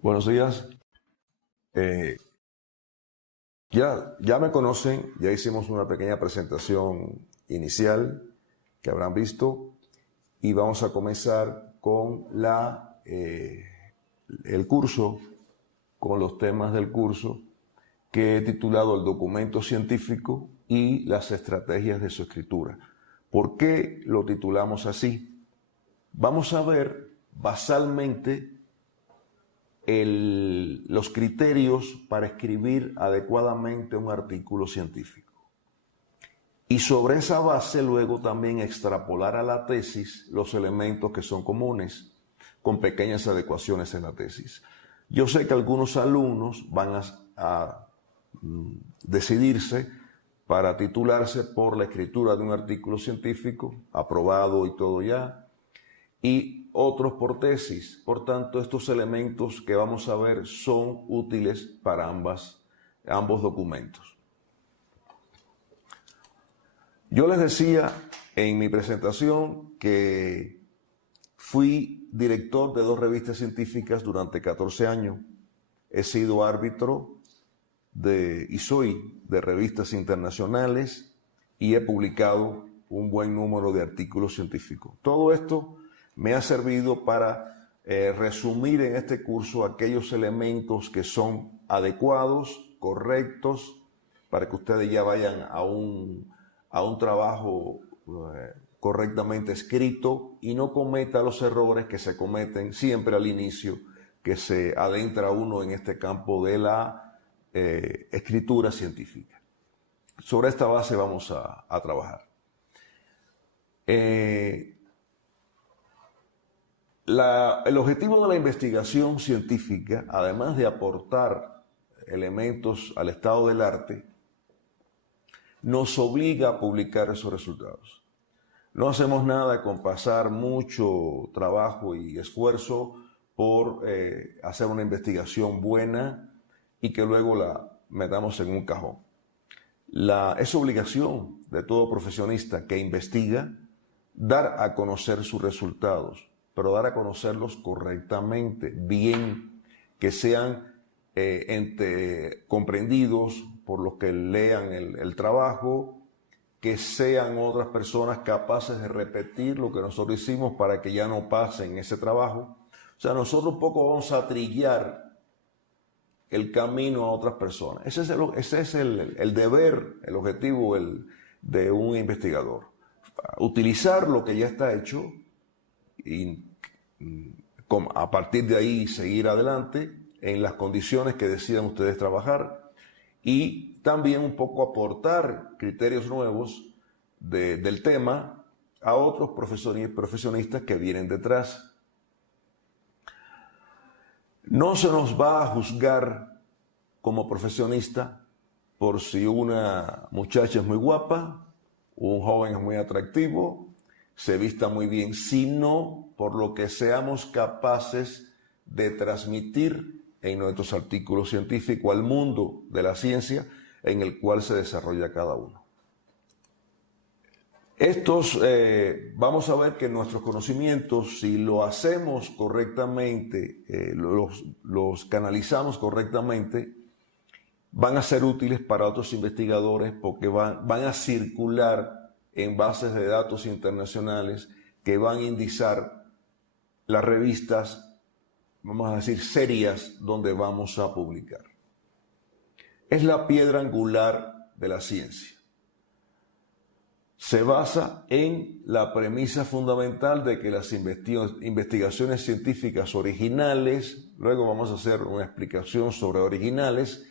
Buenos días. Eh, ya me conocen, ya hicimos una pequeña presentación inicial que habrán visto y vamos a comenzar con el curso, con los temas del curso que he titulado El documento científico y las estrategias de su escritura. ¿Por qué lo titulamos así? Vamos a ver basalmente los criterios para escribir adecuadamente un artículo científico. Y sobre esa base luego también extrapolar a la tesis los elementos que son comunes, con pequeñas adecuaciones en la tesis. Yo sé que algunos alumnos van a decidirse para titularse por la escritura de un artículo científico, aprobado y todo ya, y otros por tesis. Por tanto, estos elementos que vamos a ver son útiles para ambos documentos. Yo les decía en mi presentación que fui director de 2 revistas científicas durante 14 años. He sido árbitro y soy de revistas internacionales y he publicado un buen número de artículos científicos. Todo esto me ha servido para resumir en este curso aquellos elementos que son adecuados, correctos, para que ustedes ya vayan a un trabajo correctamente escrito y no cometa los errores que se cometen siempre al inicio, que se adentra uno en este campo de la escritura científica. Sobre esta base vamos a trabajar. El objetivo de la investigación científica, además de aportar elementos al estado del arte, nos obliga a publicar esos resultados. No hacemos nada con pasar mucho trabajo y esfuerzo por hacer una investigación buena y que luego la metamos en un cajón. Es obligación de todo profesionista que investiga dar a conocer sus resultados, pero dar a conocerlos correctamente, bien, que sean comprendidos por los que lean el trabajo, que sean otras personas capaces de repetir lo que nosotros hicimos para que ya no pasen ese trabajo. O sea, nosotros un poco vamos a trillar el camino a otras personas. Ese es el deber, el objetivo de un investigador. Utilizar lo que ya está hecho y a partir de ahí seguir adelante en las condiciones que decidan ustedes trabajar y también un poco aportar criterios nuevos del tema a otros profesionistas que vienen detrás. No se nos va a juzgar como profesionista por si una muchacha es muy guapa, un joven es muy atractivo, se vista muy bien, sino por lo que seamos capaces de transmitir en nuestros artículos científicos al mundo de la ciencia en el cual se desarrolla cada uno. Vamos a ver que nuestros conocimientos, si lo hacemos correctamente, los canalizamos correctamente, van a ser útiles para otros investigadores porque van a circular en bases de datos internacionales que van a indizar las revistas, vamos a decir, serias donde vamos a publicar. Es la piedra angular de la ciencia. Se basa en la premisa fundamental de que las investigaciones científicas originales, luego vamos a hacer una explicación sobre originales,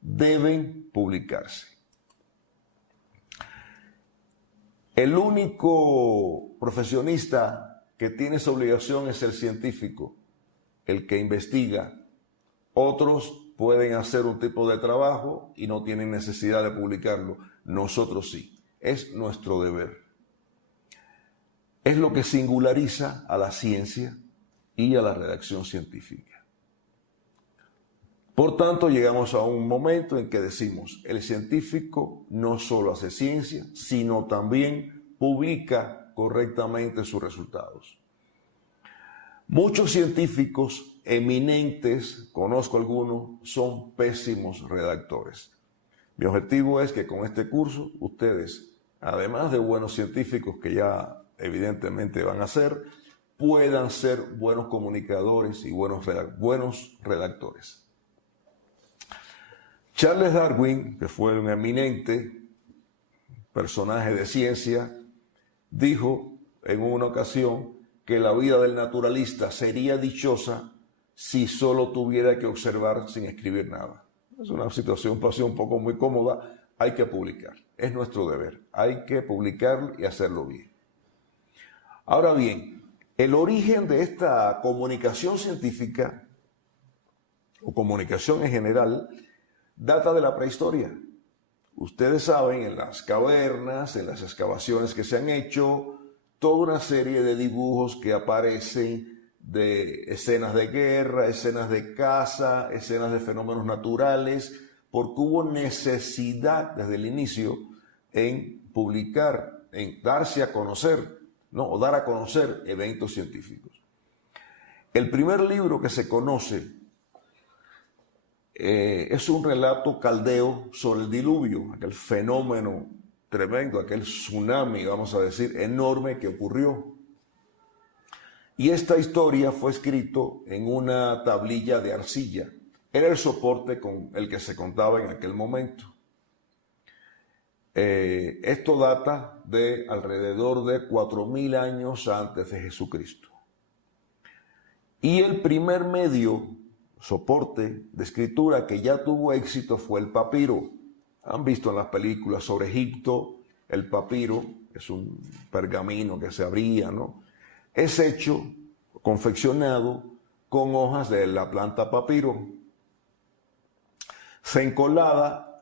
deben publicarse. El único profesionista que tiene esa obligación es el científico, el que investiga. Otros pueden hacer un tipo de trabajo y no tienen necesidad de publicarlo. Nosotros sí. Es nuestro deber. Es lo que singulariza a la ciencia y a la redacción científica. Por tanto, llegamos a un momento en que decimos, el científico no solo hace ciencia, sino también publica correctamente sus resultados. Muchos científicos eminentes, conozco algunos, son pésimos redactores. Mi objetivo es que con este curso ustedes, además de buenos científicos que ya evidentemente van a ser, puedan ser buenos comunicadores y buenos redactores. Charles Darwin, que fue un eminente personaje de ciencia, dijo en una ocasión que la vida del naturalista sería dichosa si solo tuviera que observar sin escribir nada. Es una situación un poco muy cómoda, hay que publicar, es nuestro deber, hay que publicarlo y hacerlo bien. Ahora bien, el origen de esta comunicación científica, o comunicación en general, data de la prehistoria. Ustedes saben, en las cavernas, en las excavaciones que se han hecho, toda una serie de dibujos que aparecen de escenas de guerra, escenas de caza, escenas de fenómenos naturales, porque hubo necesidad desde el inicio en publicar, en darse a conocer, ¿no? O dar a conocer eventos científicos. El primer libro que se conoce es un relato caldeo sobre el diluvio, aquel fenómeno tremendo, aquel tsunami, vamos a decir, enorme que ocurrió. Y esta historia fue escrito en una tablilla de arcilla. Era el soporte con el que se contaba en aquel momento. Esto data de alrededor de 4000 años antes de Jesucristo. Y el primer medio, soporte de escritura que ya tuvo éxito fue el papiro. Han visto en las películas sobre Egipto, el papiro es un pergamino que se abría, ¿no? Es hecho, confeccionado con hojas de la planta papiro. Se encolada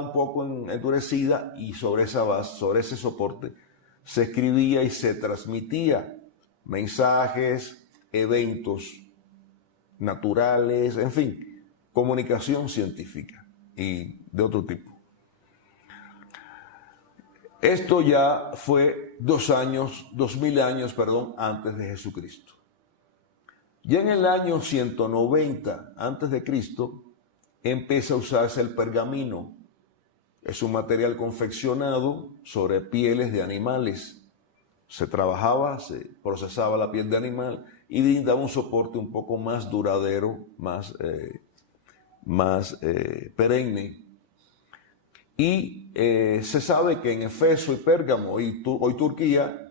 un poco endurecida, y sobre esa base, sobre ese soporte, se escribía y se transmitía mensajes, eventos naturales, en fin, comunicación científica y de otro tipo. Esto ya fue 2000 años antes de Jesucristo. Ya en el año 190 antes de Cristo empieza a usarse el pergamino. Es un material confeccionado sobre pieles de animales. Se trabajaba, se procesaba la piel de animal y brindaba un soporte un poco más duradero, más perenne. Y se sabe que en Efeso y Pérgamo, hoy Turquía,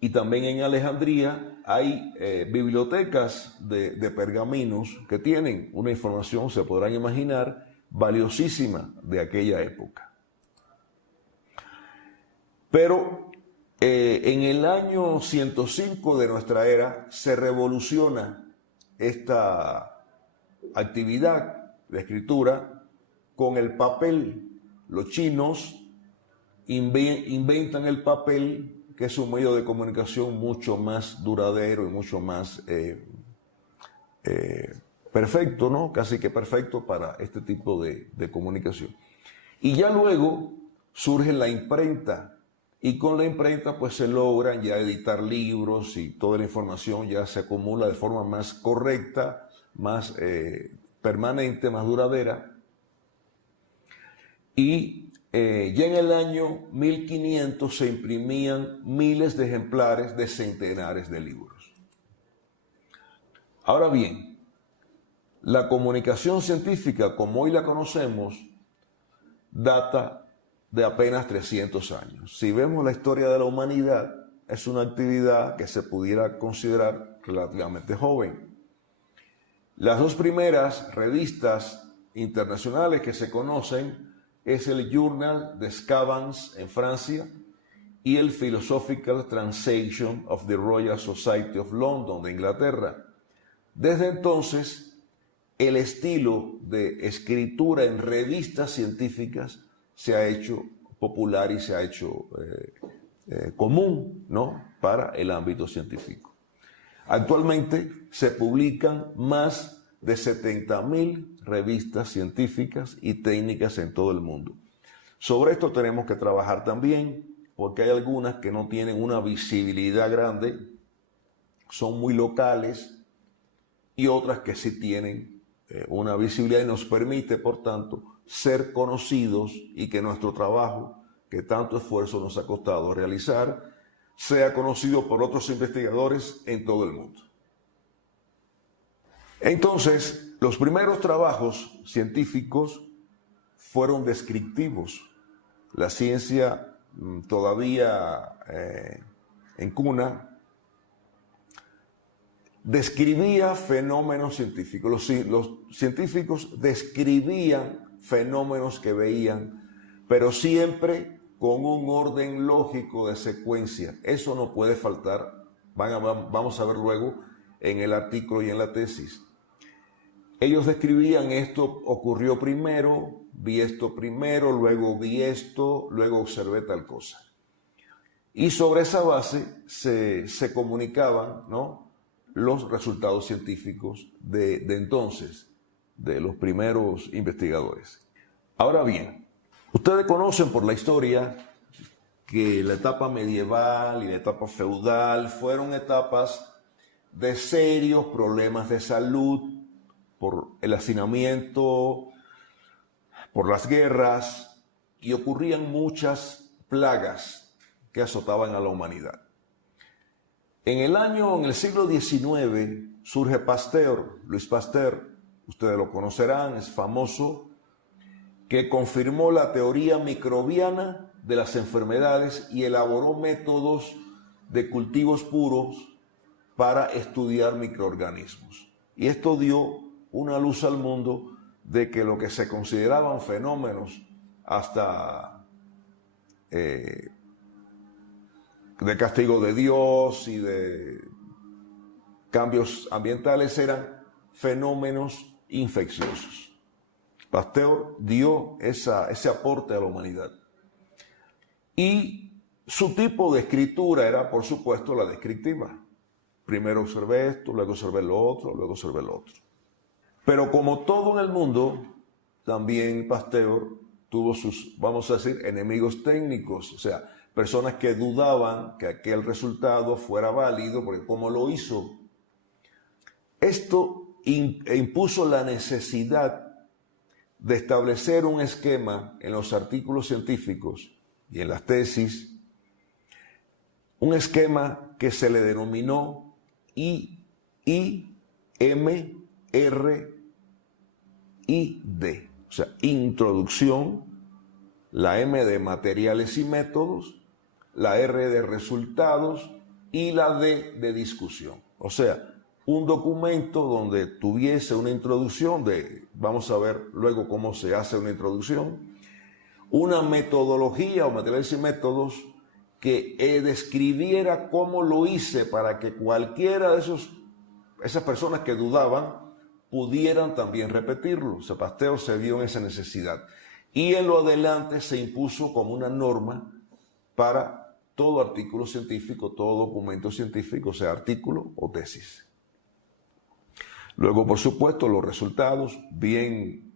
y también en Alejandría, hay bibliotecas de pergaminos que tienen una información, se podrán imaginar, valiosísima de aquella época. Pero en el año 105 de nuestra era se revoluciona esta actividad de escritura con el papel. Los chinos inventan el papel, que es un medio de comunicación mucho más duradero y mucho más perfecto, ¿no? Casi que perfecto para este tipo de comunicación. Y ya luego surge la imprenta, y con la imprenta pues se logran ya editar libros y toda la información ya se acumula de forma más correcta, más permanente, más duradera. Y ya en el año 1500 se imprimían miles de ejemplares de centenares de libros. Ahora bien, la comunicación científica, como hoy la conocemos, data de apenas 300 años. Si vemos la historia de la humanidad, es una actividad que se pudiera considerar relativamente joven. Las dos primeras revistas internacionales que se conocen es el Journal des Savants en Francia y el Philosophical Translation of the Royal Society of London de Inglaterra. Desde entonces, el estilo de escritura en revistas científicas se ha hecho popular y se ha hecho común, ¿no?, para el ámbito científico. Actualmente se publican más de 70.000 revistas científicas y técnicas en todo el mundo. Sobre esto tenemos que trabajar también, porque hay algunas que no tienen una visibilidad grande, son muy locales, y otras que sí tienen una visibilidad y nos permite, por tanto, ser conocidos y que nuestro trabajo, que tanto esfuerzo nos ha costado realizar, sea conocido por otros investigadores en todo el mundo. Entonces, los primeros trabajos científicos fueron descriptivos. La ciencia todavía en cuna describía fenómenos científicos. Los científicos describían fenómenos que veían, pero siempre con un orden lógico de secuencia. Eso no puede faltar. Vamos a ver luego en el artículo y en la tesis. Ellos describían esto ocurrió primero, vi esto primero, luego vi esto, luego observé tal cosa. Y sobre esa base se comunicaban, ¿no?, los resultados científicos de entonces, de los primeros investigadores. Ahora bien, ustedes conocen por la historia que la etapa medieval y la etapa feudal fueron etapas de serios problemas de salud, por el hacinamiento, por las guerras, y ocurrían muchas plagas que azotaban a la humanidad. En el siglo XIX surge Pasteur, Louis Pasteur, ustedes lo conocerán, es famoso, que confirmó la teoría microbiana de las enfermedades y elaboró métodos de cultivos puros para estudiar microorganismos. Y esto dio una luz al mundo de que lo que se consideraban fenómenos hasta de castigo de Dios y de cambios ambientales eran fenómenos infecciosos. Pasteur dio ese aporte a la humanidad. Y su tipo de escritura era, por supuesto, la descriptiva. Primero observé esto, luego observé lo otro, luego observé lo otro. Pero como todo en el mundo, también Pasteur tuvo sus, vamos a decir, enemigos técnicos, o sea, personas que dudaban que aquel resultado fuera válido, porque ¿cómo lo hizo? Esto impuso la necesidad de establecer un esquema en los artículos científicos y en las tesis, un esquema que se le denominó IMRID, o sea, introducción, la M de materiales y métodos, la R de resultados y la D de discusión. O sea, un documento donde tuviese una introducción vamos a ver luego cómo se hace una introducción, una metodología o materiales y métodos que describiera cómo lo hice para que cualquiera de esas personas que dudaban pudieran también repetirlo. O sea, Pasteur se vio en esa necesidad. Y en lo adelante se impuso como una norma para todo artículo científico, todo documento científico, sea artículo o tesis. Luego, por supuesto, los resultados bien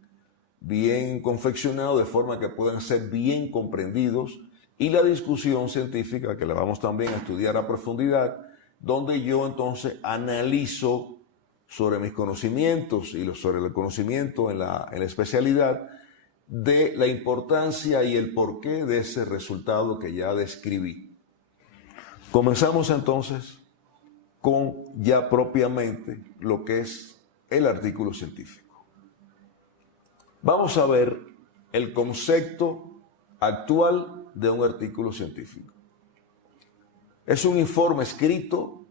confeccionados de forma que puedan ser bien comprendidos, y la discusión científica, que la vamos también a estudiar a profundidad, donde yo entonces analizo sobre mis conocimientos y sobre el conocimiento en la especialidad de la importancia y el porqué de ese resultado que ya describí. Comenzamos entonces con ya propiamente lo que es el artículo científico. Vamos a ver el concepto actual de un artículo científico. Es un informe escrito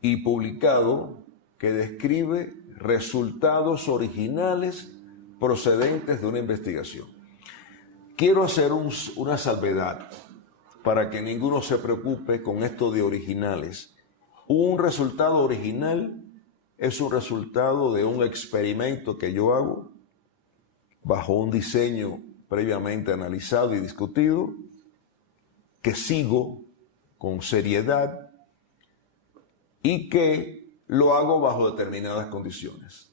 y publicado que describe resultados originales procedentes de una investigación. Quiero hacer una salvedad para que ninguno se preocupe con esto de originales. Un resultado original es un resultado de un experimento que yo hago bajo un diseño previamente analizado y discutido, que sigo con seriedad y que lo hago bajo determinadas condiciones.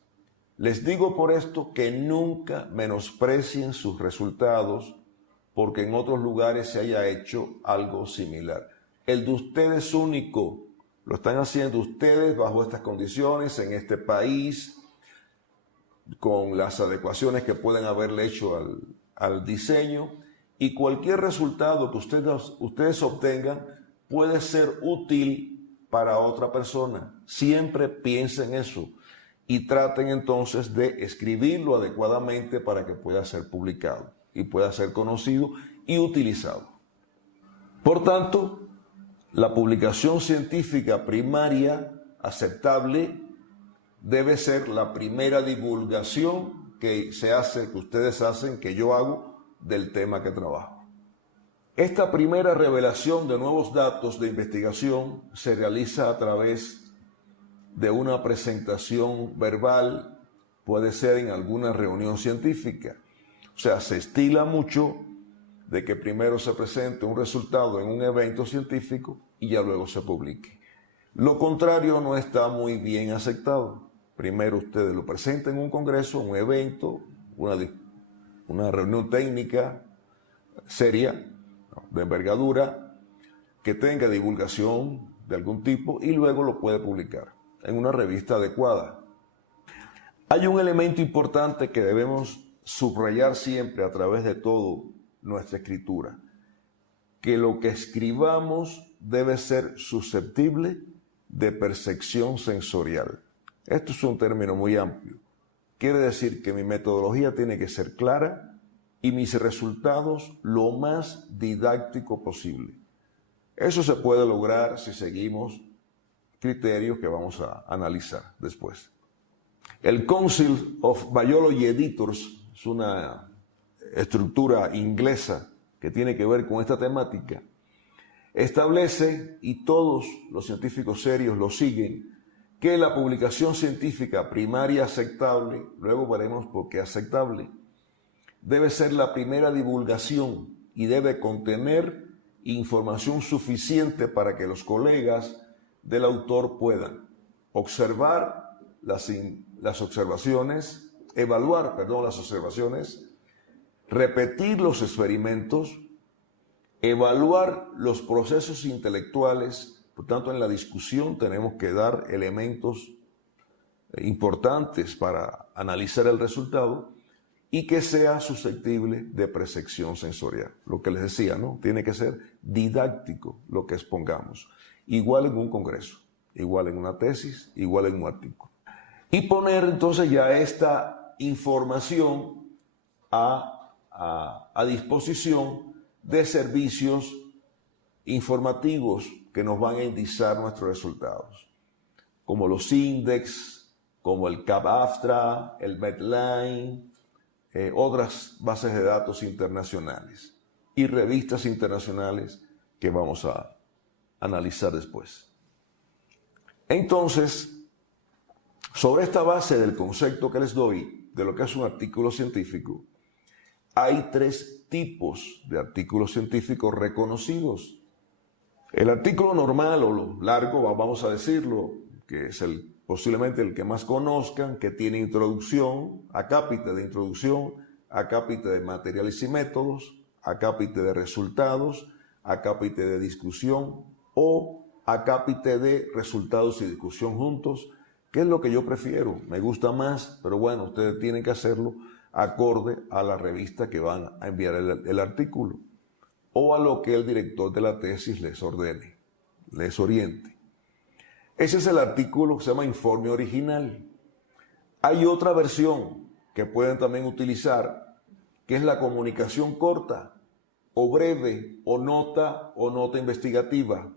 Les digo por esto que nunca menosprecien sus resultados porque en otros lugares se haya hecho algo similar. El de ustedes es único. Lo están haciendo ustedes bajo estas condiciones, en este país, con las adecuaciones que pueden haberle hecho al diseño, y cualquier resultado que ustedes obtengan puede ser útil para otra persona. Siempre piensen eso y traten entonces de escribirlo adecuadamente para que pueda ser publicado y pueda ser conocido y utilizado. Por tanto, la publicación científica primaria aceptable debe ser la primera divulgación que ustedes hacen, que yo hago, del tema que trabajo. Esta primera revelación de nuevos datos de investigación se realiza a través de una presentación verbal, puede ser en alguna reunión científica. O sea, se estila mucho de que primero se presente un resultado en un evento científico y ya luego se publique. Lo contrario no está muy bien aceptado. Primero ustedes lo presentan en un congreso, un evento, una reunión técnica seria, de envergadura, que tenga divulgación de algún tipo y luego lo puede publicar en una revista adecuada. Hay un elemento importante que debemos subrayar siempre a través de toda nuestra escritura, que lo que escribamos debe ser susceptible de percepción sensorial. Esto es un término muy amplio. Quiere decir que mi metodología tiene que ser clara y mis resultados lo más didáctico posible. Eso se puede lograr si seguimos criterios que vamos a analizar después. El Council of Biology Editors es una estructura inglesa que tiene que ver con esta temática. Establece, y todos los científicos serios lo siguen, que la publicación científica primaria aceptable, luego veremos por qué aceptable, debe ser la primera divulgación y debe contener información suficiente para que los colegas del autor puedan observar las observaciones, evaluar las observaciones, repetir los experimentos, evaluar los procesos intelectuales. Por tanto, en la discusión tenemos que dar elementos importantes para analizar el resultado y que sea susceptible de percepción sensorial. Lo que les decía, ¿no? Tiene que ser didáctico lo que expongamos. Igual en un congreso, igual en una tesis, igual en un artículo. Y poner entonces ya esta información a disposición de servicios informativos que nos van a indizar nuestros resultados, como los INDEX, como el CAP-AFTRA, el Medline, otras bases de datos internacionales y revistas internacionales que vamos a analizar después. Entonces, sobre esta base del concepto que les doy de lo que es un artículo científico, hay 3 tipos de artículos científicos reconocidos. El artículo normal o lo largo, vamos a decirlo, que es posiblemente el que más conozcan, que tiene introducción, acápite de introducción, acápite de materiales y métodos, acápite de resultados, acápite de discusión o acápite de resultados y discusión juntos, que es lo que yo prefiero. Me gusta más, pero bueno, ustedes tienen que hacerlo acorde a la revista que van a enviar el artículo o a lo que el director de la tesis les ordene, les oriente. Ese es el artículo que se llama informe original. Hay otra versión que pueden también utilizar, que es la comunicación corta o breve o nota investigativa.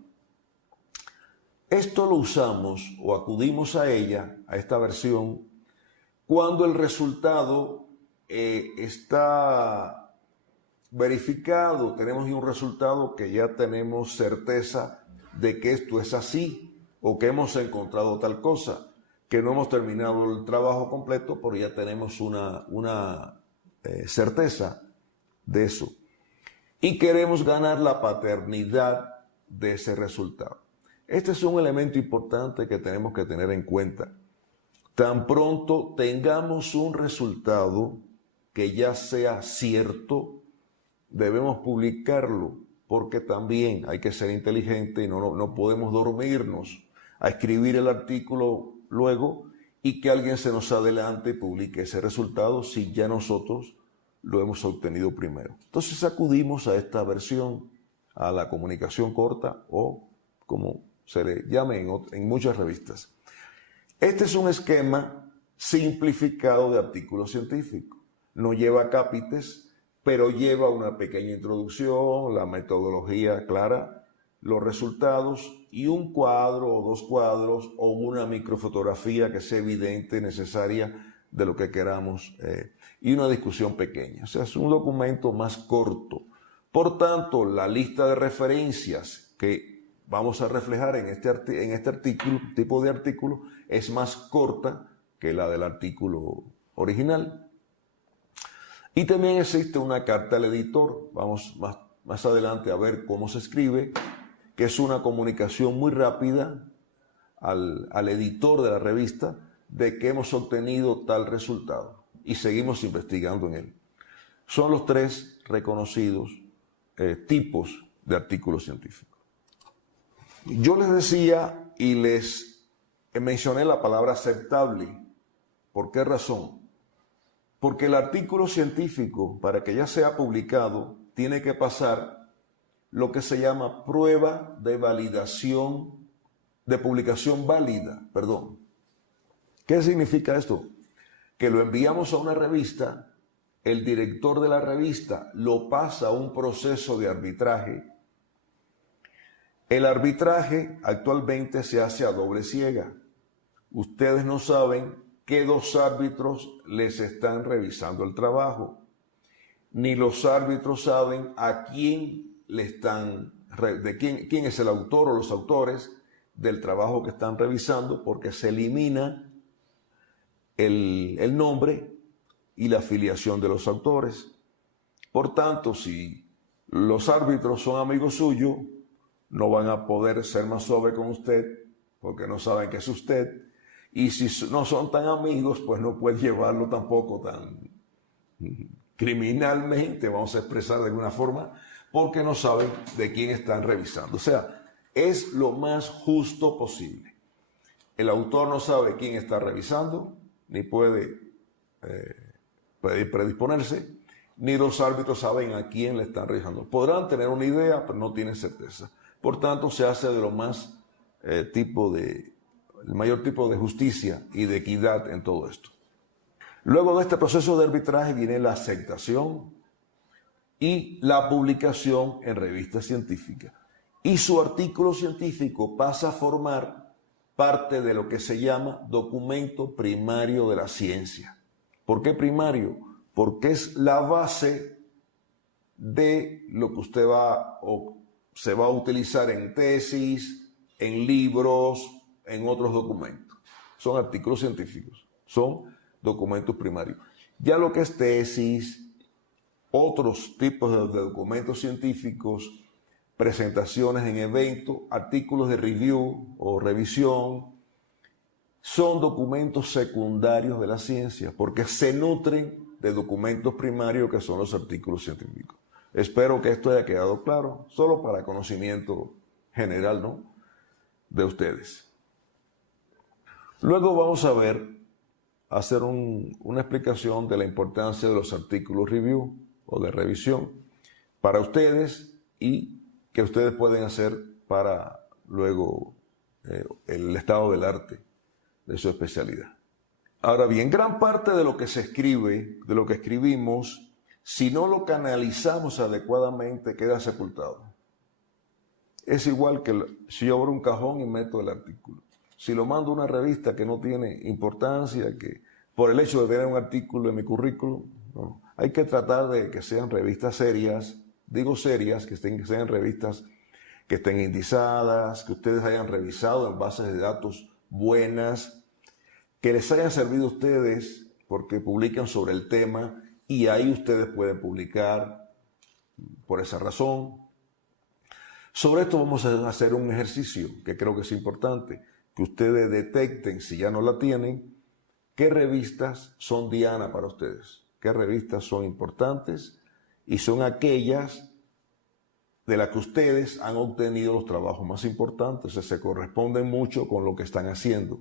Esto lo usamos o acudimos a ella, a esta versión, cuando el resultado está verificado, tenemos un resultado que ya tenemos certeza de que esto es así o que hemos encontrado tal cosa, que no hemos terminado el trabajo completo, pero ya tenemos una certeza de eso. Y queremos ganar la paternidad de ese resultado. Este es un elemento importante que tenemos que tener en cuenta. Tan pronto tengamos un resultado que ya sea cierto, debemos publicarlo, porque también hay que ser inteligente y no podemos dormirnos. a escribir el artículo luego y que alguien se nos adelante y publique ese resultado si ya nosotros lo hemos obtenido primero. Entonces acudimos a esta versión, a la comunicación corta o como se le llame en muchas revistas. Este es un esquema simplificado de artículos científicos. No lleva cápites, pero lleva una pequeña introducción, la metodología clara, los resultados y un cuadro o dos cuadros o una microfotografía que sea evidente, necesaria de lo que queramos y una discusión pequeña. O sea, es un documento más corto. Por tanto, la lista de referencias que vamos a reflejar en este artículo, tipo de artículo, es más corta que la del artículo original. Y también existe una carta al editor, vamos más adelante a ver cómo se escribe, que es una comunicación muy rápida al editor de la revista de que hemos obtenido tal resultado y seguimos investigando en él. Son los tres reconocidos tipos de artículos científicos. Yo les decía y les mencioné la palabra aceptable. ¿Por qué razón? Porque el artículo científico, para que ya sea publicado, tiene que pasar lo que se llama prueba de validación, de publicación válida, perdón. ¿Qué significa esto? Que lo enviamos a una revista, el director de la revista lo pasa a un proceso de arbitraje. El arbitraje actualmente se hace a doble ciega. Ustedes no saben qué dos árbitros les están revisando el trabajo, ni los árbitros saben a quién le están, quién es el autor o los autores del trabajo que están revisando, porque se elimina el nombre y la afiliación de los autores. Por tanto, si los árbitros son amigos suyos, no van a poder ser más suaves con usted, porque no saben que es usted. Y si no son tan amigos, pues no pueden llevarlo tampoco tan criminalmente, vamos a expresar de alguna forma, porque no saben de quién están revisando. O sea, es lo más justo posible. El autor no sabe quién está revisando, ni puede predisponerse, ni los árbitros saben a quién le están revisando. Podrán tener una idea, pero no tienen certeza. Por tanto, se hace de lo más el mayor tipo de justicia y de equidad en todo esto. Luego de este proceso de arbitraje viene la aceptación y la publicación en revistas científicas. Y su artículo científico pasa a formar parte de lo que se llama documento primario de la ciencia. ¿Por qué primario? Porque es la base de lo que usted se va a utilizar en tesis, en libros, en otros documentos. Son artículos científicos, son documentos primarios. Ya lo que es tesis, otros tipos de documentos científicos, presentaciones en eventos, artículos de review o revisión, son documentos secundarios de la ciencia porque se nutren de documentos primarios que son los artículos científicos. Espero que esto haya quedado claro, solo para conocimiento general, ¿no?, de ustedes. Luego vamos a hacer una explicación de la importancia de los artículos review o de revisión para ustedes y que ustedes pueden hacer para luego el estado del arte de su especialidad. Ahora bien, gran parte de lo que se escribe, de lo que escribimos, si no lo canalizamos adecuadamente, queda sepultado. Es igual que si yo abro un cajón y meto el artículo. Si lo mando a una revista que no tiene importancia, que por el hecho de tener un artículo en mi currículum, no. Hay que tratar de que sean revistas serias, digo serias, que sean revistas que estén indizadas, que ustedes hayan revisado en bases de datos buenas, que les hayan servido a ustedes porque publican sobre el tema y ahí ustedes pueden publicar por esa razón. Sobre esto vamos a hacer un ejercicio que creo que es importante, que ustedes detecten, si ya no la tienen, qué revistas son diana para ustedes, qué revistas son importantes y son aquellas de la que ustedes han obtenido los trabajos más importantes, o sea, se corresponden mucho con lo que están haciendo.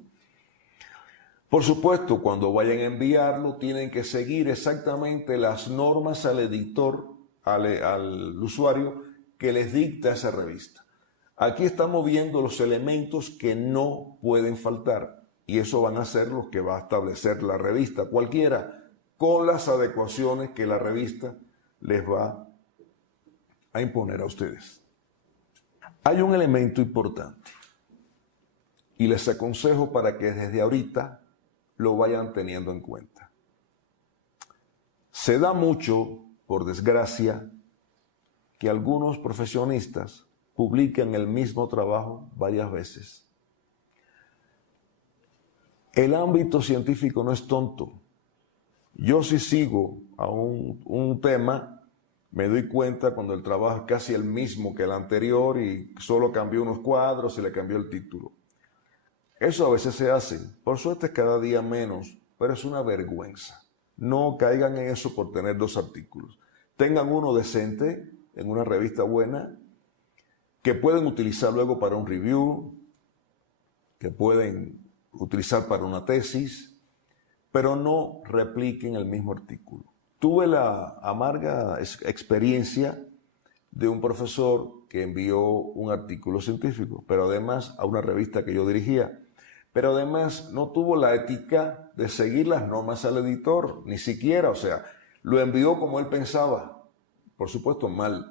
Por supuesto, cuando vayan a enviarlo, tienen que seguir exactamente las normas al editor, al usuario, que les dicta esa revista. Aquí estamos viendo los elementos que no pueden faltar, y eso van a ser los que va a establecer la revista, cualquiera, con las adecuaciones que la revista les va a imponer a ustedes. Hay un elemento importante, y les aconsejo para que desde ahorita lo vayan teniendo en cuenta. Se da mucho, por desgracia, que algunos profesionistas publican el mismo trabajo varias veces. El ámbito científico no es tonto. Yo si sigo a un tema, me doy cuenta cuando el trabajo es casi el mismo que el anterior y solo cambió unos cuadros y le cambió el título. Eso a veces se hace, por suerte cada día menos, pero es una vergüenza. No caigan en eso por tener 2 artículos. Tengan uno decente, en una revista buena, que pueden utilizar luego para un review, que pueden utilizar para una tesis, pero no repliquen el mismo artículo. Tuve la amarga experiencia de un profesor que envió un artículo científico, pero además a una revista que yo dirigía, pero además no tuvo la ética de seguir las normas al editor, ni siquiera, o sea, lo envió como él pensaba, por supuesto mal.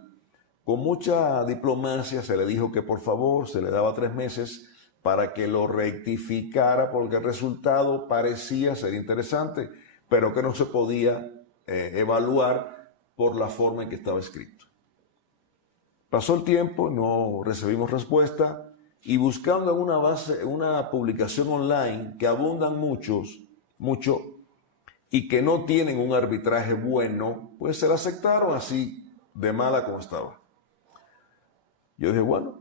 Con mucha diplomacia se le dijo que por favor se le daba 3 meses para que lo rectificara porque el resultado parecía ser interesante, pero que no se podía evaluar por la forma en que estaba escrito. Pasó el tiempo, no recibimos respuesta y buscando en una publicación online que abundan mucho y que no tienen un arbitraje bueno, pues se la aceptaron así de mala como estaba. Yo dije, bueno,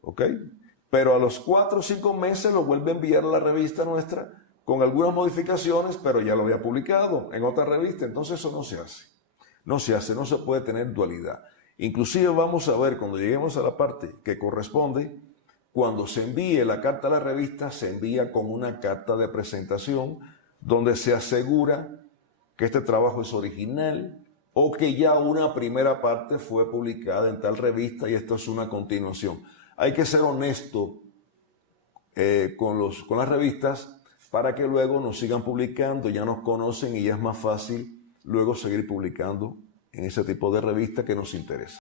ok, pero a los 4 o 5 meses lo vuelve a enviar a la revista nuestra con algunas modificaciones, pero ya lo había publicado en otra revista, entonces eso no se hace. No se hace, no se puede tener dualidad. Inclusive vamos a ver cuando lleguemos a la parte que corresponde, cuando se envíe la carta a la revista, se envía con una carta de presentación donde se asegura que este trabajo es original o que ya una primera parte fue publicada en tal revista y esto es una continuación. Hay que ser honesto con las revistas para que luego nos sigan publicando, ya nos conocen y ya es más fácil luego seguir publicando en ese tipo de revista que nos interesa.